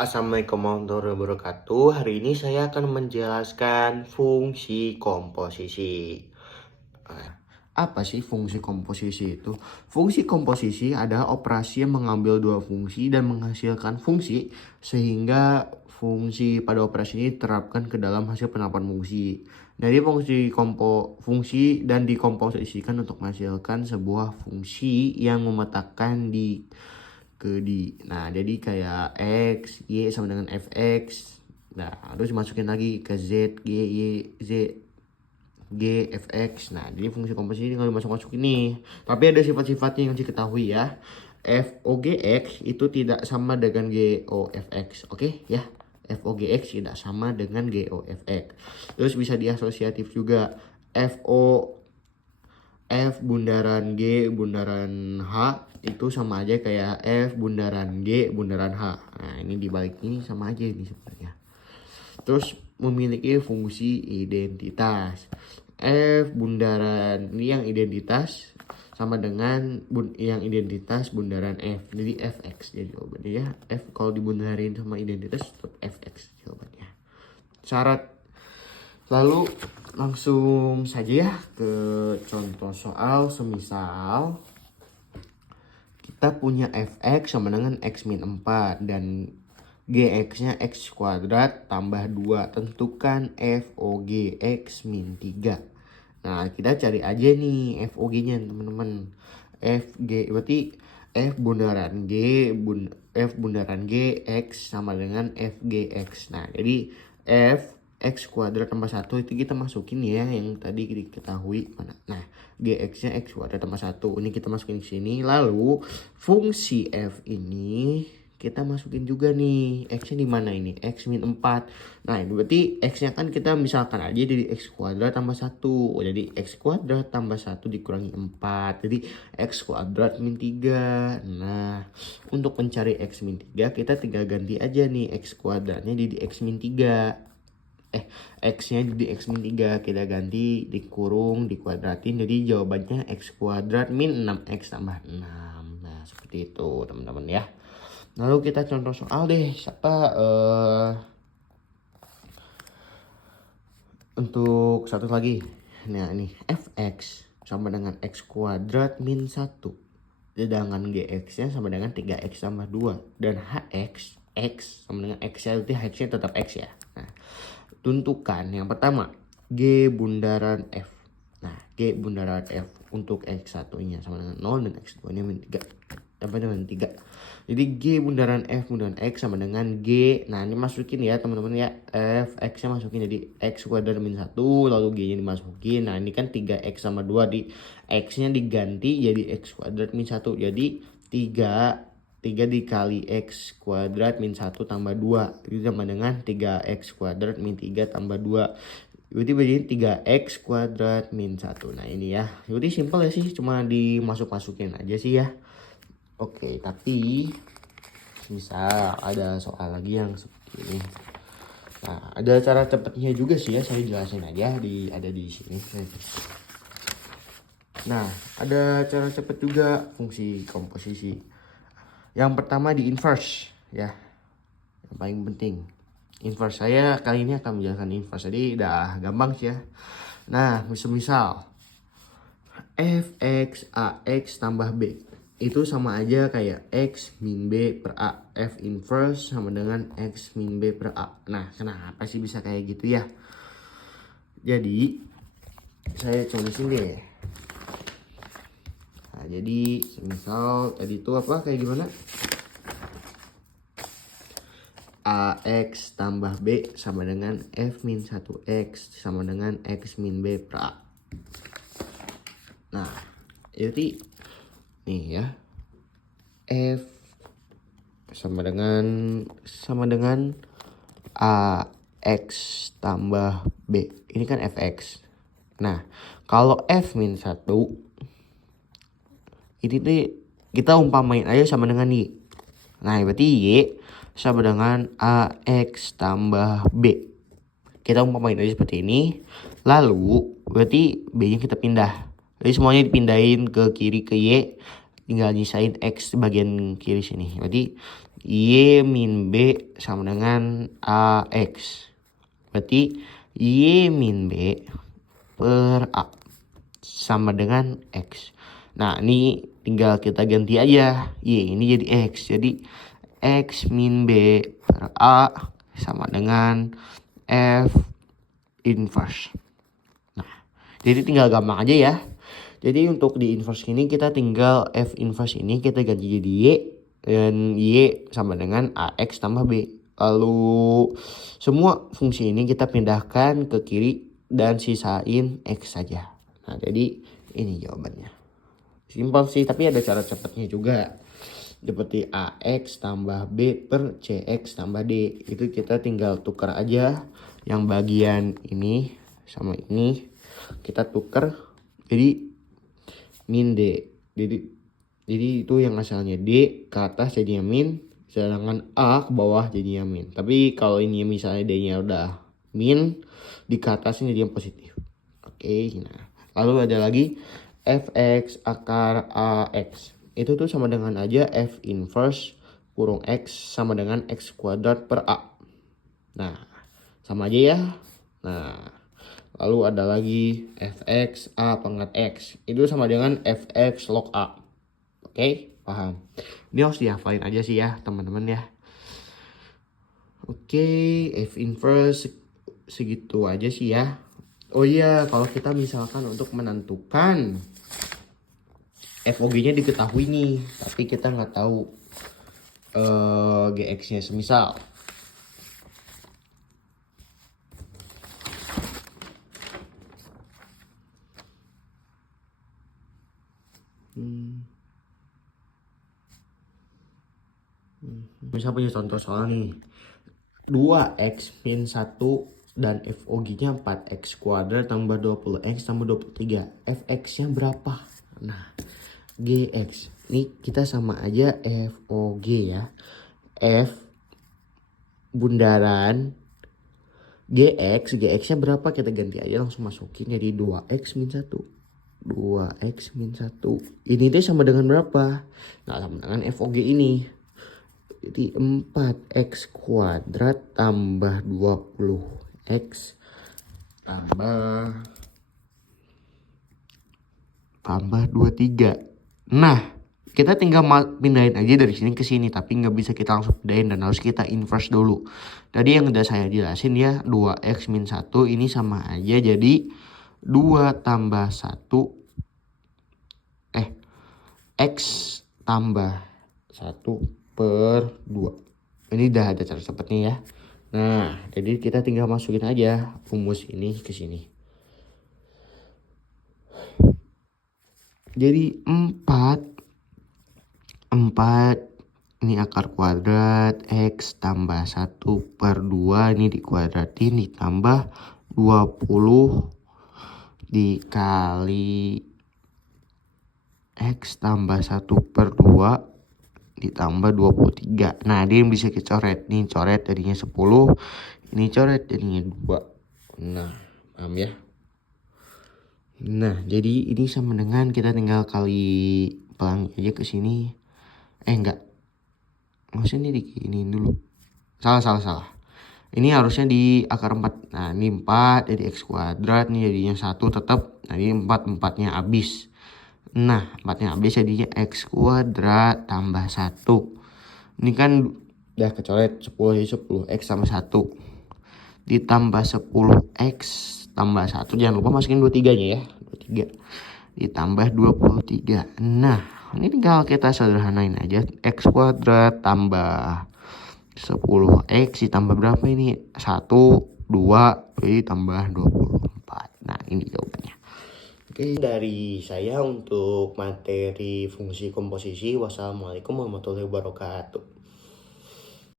Assalamualaikum warahmatullahi wabarakatuh. Hari ini saya akan menjelaskan fungsi komposisi. Apa sih fungsi komposisi itu? Fungsi komposisi adalah operasi yang mengambil dua fungsi dan menghasilkan fungsi sehingga fungsi pada operasi ini diterapkan ke dalam hasil penerapan fungsi. Jadi fungsi dan dikomposisikan untuk menghasilkan sebuah fungsi yang memetakan nah jadi kayak X, Y sama dengan Fx. Nah harus dimasukin lagi ke Z, Y, Z, G, Fx. Nah jadi fungsi komposisi ini kalau masuk ini. Tapi ada sifat-sifatnya yang diketahui ya. Fogx itu tidak sama dengan GOFX. Oke ya. Fogx tidak sama dengan GOFX. Terus bisa diasosiatif juga. F bundaran G bundaran H itu sama aja kayak F bundaran G bundaran H. Nah ini dibalik ini sama aja ini sebenarnya. Terus memiliki fungsi identitas. F bundaran ini yang identitas sama dengan yang identitas bundaran F. Jadi Fx jadi jawabannya ya. F kalau dibundarin sama identitas tetap Fx jawabannya. Syarat. Lalu langsung saja ya ke contoh soal. Semisal kita punya Fx sama dengan X min 4 dan Gx nya X kuadrat tambah 2. Tentukan Fogx min 3. Nah kita cari aja nih Fog nya teman-teman. Fg berarti F bundaran G X sama dengan Fgx. Nah jadi X kuadrat tambah 1 itu kita masukin ya yang tadi diketahui mana. Nah, Gx nya X kuadrat tambah 1. Ini kita masukin ke sini. Lalu fungsi F ini kita masukin juga nih. X nya di mana ini? X min 4. Nah, ini berarti X nya kan kita misalkan aja dari X kuadrat tambah 1. Jadi X kuadrat tambah 1 dikurangi 4. Jadi X kuadrat min 3. Nah, untuk mencari X min 3 kita tinggal ganti aja nih X kuadratnya jadi X min 3. X nya jadi X min 3 kita ganti dikurung dikuadratin jadi jawabannya X kuadrat min 6X tambah 6. Nah seperti itu teman-teman ya. Lalu kita contoh soal deh. Untuk satu lagi. Nah ini Fx sama dengan X kuadrat min 1. Sedangkan Gx nya sama dengan 3X tambah 2. Dan Hx X sama dengan X nya berarti Hx nya tetap X ya. Nah tentukan yang pertama G bundaran F. Nah G bundaran F untuk X1 nya sama dengan 0 dan X2 nya min 3 sampai dengan 3. Jadi G bundaran F bundaran X sama dengan G. Nah ini masukin ya teman-teman ya. X nya masukin jadi X kuadrat min 1. Lalu G nya dimasukin. Nah ini kan 3X sama 2 di X nya diganti jadi X kuadrat min 1. Jadi 3 dikali X kuadrat min 1 tambah 2 itu sama dengan 3X kuadrat min 3 tambah 2. Berarti 3X kuadrat min 1. Nah ini ya. Jadi simpel ya sih. Cuma dimasuk-masukin aja sih ya. Oke tapi misal ada soal lagi yang seperti ini. Nah ada cara cepatnya juga sih ya. Saya jelasin aja ada di sini. Nah ada cara cepat juga fungsi komposisi. Yang pertama di inverse ya. Yang paling penting. Inverse saya kali ini akan menjelaskan inverse. Jadi udah gampang sih ya. Nah, misal Fx Ax tambah B. Itu sama aja kayak X min B per A. F inverse sama dengan X min B per A. Nah, kenapa sih bisa kayak gitu ya? Jadi saya tulisin deh. Nah, jadi misal tadi itu apa kayak gimana? Ax tambah B sama dengan F min 1X sama dengan X min B per A. Nah, jadi nih ya. F sama dengan Ax tambah B. Ini kan Fx. Nah, kalau F min 1 ini tuh kita umpamain aja sama dengan Y. Nah berarti Y sama dengan Ax tambah B. Kita umpamain aja seperti ini. Lalu berarti B nya kita pindah. Jadi semuanya dipindahin ke kiri ke Y. Tinggal nyisain X bagian kiri sini. Berarti Y min B sama dengan AX. Berarti Y min B per A sama dengan X. Nah ini tinggal kita ganti aja. Y ini jadi X. Jadi X min B per A sama dengan F inverse. Nah jadi tinggal gampang aja ya. Jadi untuk di inverse ini kita tinggal F inverse ini kita ganti jadi Y. Dan Y sama dengan AX tambah B. Lalu semua fungsi ini kita pindahkan ke kiri dan sisain X saja. Nah jadi ini jawabannya. Simpel sih, tapi ada cara cepatnya juga. Seperti AX tambah B per CX tambah D. Itu kita tinggal tukar aja. Yang bagian ini sama ini kita tukar jadi min D. Jadi itu yang asalnya D ke atas jadinya min, sedangkan A ke bawah jadinya min. Tapi kalau ini misalnya D-nya udah min, di ke atasnya jadinya positif. Oke, nah. Lalu ada lagi fx akar AX. Itu tuh sama dengan aja F inverse kurung X sama dengan X kuadrat per A. Nah, sama aja ya. Nah, lalu ada lagi fx A pangkat X. Itu sama dengan fx log A. Oke, paham. Ini harus dihafalin aja sih ya teman-teman ya. Oke, F inverse segitu aja sih ya. Oh iya, kalau kita misalkan untuk menentukan FOG-nya diketahui nih, tapi kita nggak tahu GX-nya semisal. Misal punya contoh soal nih 2x min 1 dan FOG-nya 4x kuadrat tambah 20x tambah 23. Fx-nya berapa? Nah, GX ini kita sama aja FOG ya. F bundaran GX-nya berapa? Kita ganti aja langsung masukin jadi 2x min 1. 2x min 1. Ini deh sama dengan berapa? Nah, sama dengan FOG ini. Jadi 4x kuadrat tambah 20x tambah 23. Nah, kita tinggal pindahin aja dari sini ke sini, tapi nggak bisa kita langsung pindahin dan harus kita inverse dulu. Tadi yang udah saya jelasin ya, 2x min 1 ini sama aja jadi 2 tambah 1 x tambah 1 per 2. Ini udah ada cara cepatnya ya. Nah, jadi kita tinggal masukin aja rumus ini ke sini. Jadi 4 ini akar kuadrat x tambah 1 per 2 ini dikuadratin ditambah 20 dikali x tambah 1 per 2 ditambah 23. Nah, dia yang bisa dicoret. Nih coret jadinya 10. Ini coret jadinya 2. Nah, paham ya? Nah, jadi ini sama dengan kita tinggal kali pelangi aja ke sini. Enggak. Maksudnya ini diginiin dulu. Salah. Ini harusnya di akar 4. Nah, ini 4 jadi x kuadrat. Nih jadinya 1 tetap. Nah, ini 4-4-nya habis. Nah, 4-nya habis jadinya x kuadrat tambah 1. Ini kan udah kecoret 10 jadi 10. X tambah 1. Ditambah 10x tambah 1. Jangan lupa masukin 23-nya ya. 23. Ditambah 23. Nah, ini tinggal kita sederhanain aja. X kuadrat tambah 10x ditambah berapa ini? 1, 2, jadi tambah 24. Nah, ini jawabannya. Oke, dari saya untuk materi fungsi komposisi. Wassalamualaikum warahmatullahi wabarakatuh.